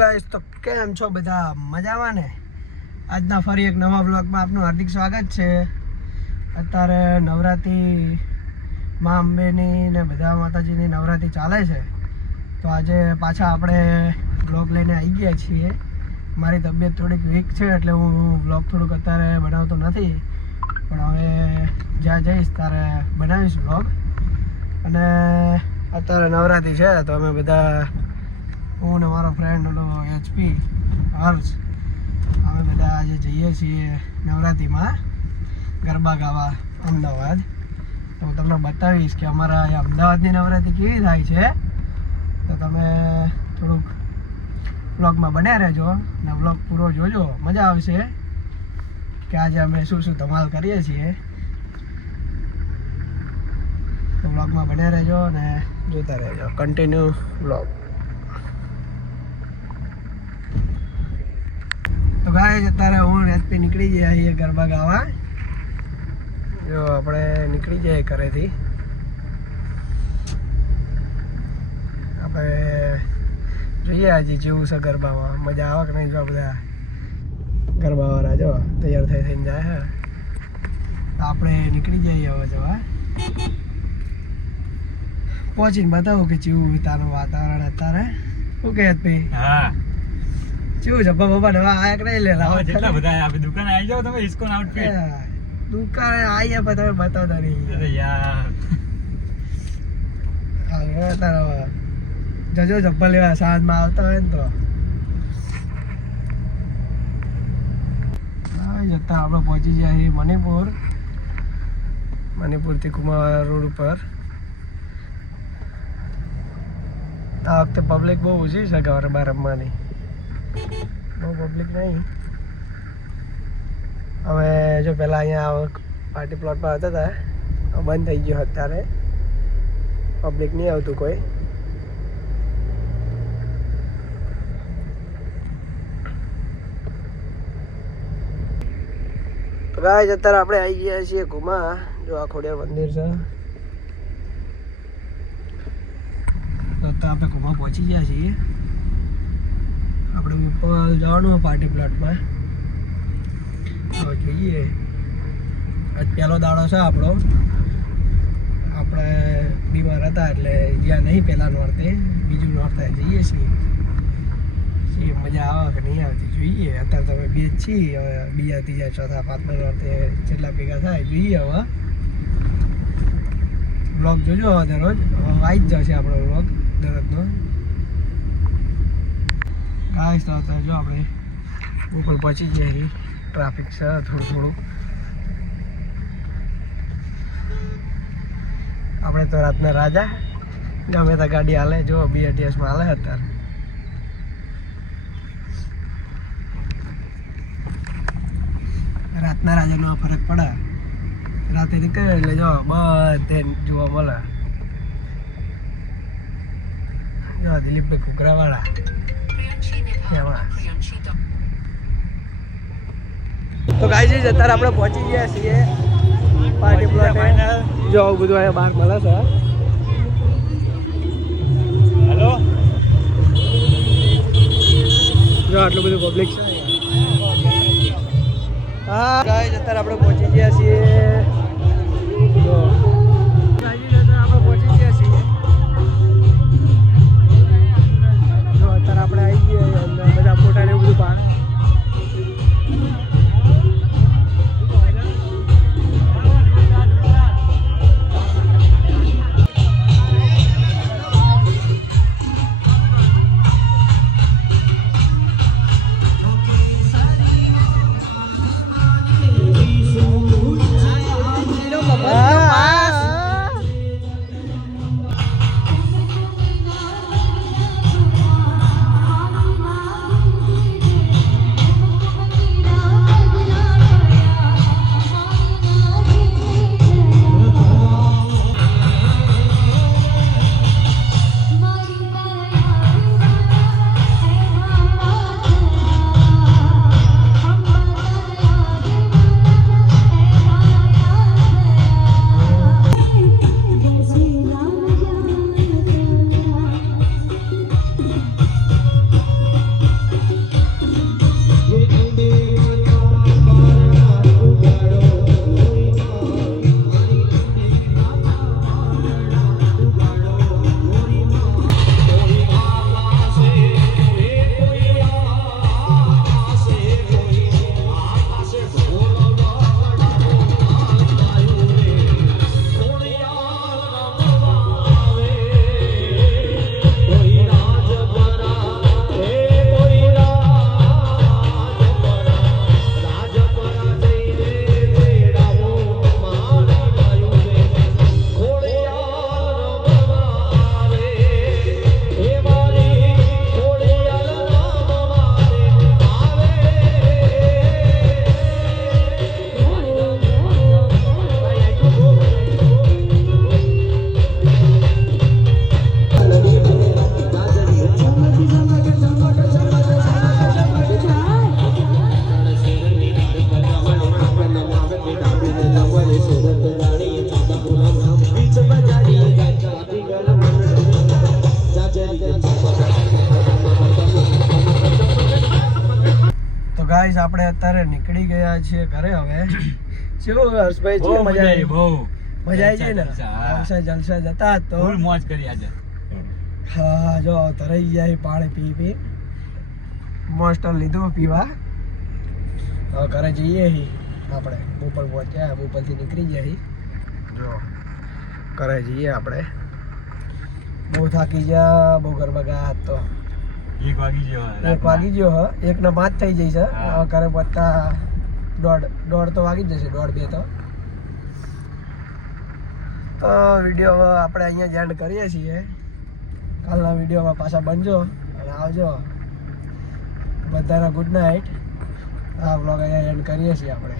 Guys તો કેમ છો બધા મજામાં ને? આજના ફરી એક નવા બ્લોગમાં આપનું હાર્દિક સ્વાગત છે. અત્યારે નવરાત્રી માં અંબેની ને બધા માતાજીની નવરાત્રી ચાલે છે, તો આજે પાછા આપણે બ્લોગ લઈને આવી ગયા છીએ. મારી તબિયત થોડીક વીક છે એટલે હું બ્લોગ થોડુંક અત્યારે બનાવતો નથી, પણ હવે જ્યાં જઈશ ત્યારે બનાવીશ બ્લોગ. અને અત્યારે નવરાત્રી છે તો અમે બધા, હું ને મારો ફ્રેન્ડ ઓલો HP હર્ષ, અમે બધા આજે જઈએ છીએ નવરાત્રિમાં ગરબા ગાવા અમદાવાદ. તો હું તમને બતાવીશ કે અમારા અહીંયા અમદાવાદની નવરાત્રિ કેવી થાય છે. તો તમે થોડુંક બ્લોગમાં બન્યા રહેજો અને બ્લોગ પૂરો જોજો, મજા આવશે કે આજે અમે શું શું ધમાલ કરીએ છીએ. તો બ્લોગમાં બન્યા રહેજો અને જોતા રહેજો કન્ટિન્યુ બ્લોગ. તો ગાઈસ અત્યારે હું રેતપી નીકળી ગયા છીએ ગરબા ગાવા. જો આપણે નીકળી જઈએ ઘરેથી. આપણે જોઈએ આજે જેવું છે ગરબામાં, મજા આવે કે નહીં. જો બધા ગરબાવાળા જો તૈયાર થઈને જાય હે. આપણે નીકળી જઈએ હવે જવા. પહોંચીને બતાવું કે જેવું તારું વાતાવરણ અત્યારે. શું કહે ભાઈ? હા કેવું છે બાબા? નવા આયા કે નહીં? લેલા જેટલા બધા આપણે દુકાને આવી જાવ તમે. ઇસ્કોન આઉટફિટ દુકાને આયા પણ તમે બતાવતા નહીં યાર. હા તારા જજો ચપ્પલ લેવા સાંજમાં આવતા હોય ને તો. હા જતા આપણે પહોંચી ગયા છીએ મણિપુરથી કુમાર રોડ ઉપર. આ વખતે પબ્લિક બહુ ઓછી છે ગરબા રમવાની, બહુ પબ્લિક નહીં. હવે જો પહેલાં અહીંયા પાર્ટી પ્લોટમાં આવતા હતા, બંધ થઈ ગયો. અત્યારે પબ્લિક નહીં આવતું કોઈ. તો ગાઈસ અત્યારે આપણે આવી ગયા છીએ ઘુમા. જો આ ખોડિયાર મંદિર છે. તો અત્યારે આપણે ઘુમા પહોંચી ગયા છીએ. આપણે ઉપર જવાનું પાર્ટી પ્લોટમાં. તો જોઈએ, આજ પહેલો દાડો છે આપણો. આપણે બીમાર હતા એટલે જ્યાં નહીં પહેલાં નોરતે, બીજું નોરતે જઈએ છીએ. મજા આવે કે નહીં આવતી જોઈએ. અત્યારે તમે બે જ છીએ, હવે બીજા ત્રીજા ચોથા પાંચમા નોરતે જેટલા ભેગા થાય જોઈએ. હવે બ્લોગ જોજો હવે દરરોજ. હવે આવી જ જશે આપણો બ્લોગ દરરોજનો. ગાઈસ તો અત્યારે જો આપણે ઉપર પહોંચી ગયા છીએ. ટ્રાફિક છે થોડું. આપણે તો રાતના રાજા, ગમે ત્યાં ગાડી હાલે. જો BRTSમાં હાલે અત્યારે. રાતના રાજાનો ફરક પડે. રાતે નીકળે એટલે જો બધે જોવા મળે. જો દિલીપભાઈ ઘૂઘરાવાળા તો ગાઈસ અત્યારે આપણે પહોંચી ગયા છીએ પાર્ટી પ્લોટ. જો આવું બધું અહીંયા બહાર મળે છે. હેલો, જો આટલું બધું પબ્લિક છે. હા ગાઈસ અત્યારે આપણે પહોંચી ગયા છીએ. જો ગાઈસ અત્યારે આપણે પહોંચી ગયા છીએ. જો અત્યારે આપણે આવી ગયા બધા ફોટા ને એવું બધું પાડે. આપણે અત્યારે નીકળી ગયા છીએ ઘરે હવે. શું હર્ષભાઈ છે? મજા આવી? બહુ મજા આવી જાય ને? જલસા જતા તો ફૂલ મોજ કરી આજે. હા જો તરાઈ ગયા પાણી પી મોસ્ટર લીધું પીવા. હવે ઘરે જઈએ આપણે બોપલ પહોંચ્યા, બોપલથી નીકળી ગયા જો ઘરે જઈએ આપણે. બહુ થાકી ગયા, બહુ ગરબા ગયા આજ તો. 1 વાગી ગયો. 1 વાગી ગયો હ, 1:05 થઈ જશે. હા. હવે ઘરે પહોંચતા દોઢ તો વાગી જ જશે, 1:30 2 તો વિડીયો હવે આપણે અહીંયા જ એન્ડ કરીએ છીએ. કાલના વિડીયોમાં પાછા બનજો અને આવજો. બધાને ગુડ નાઇટ. આ વ્લોગ અહીંયા એન્ડ કરીએ છીએ આપણે.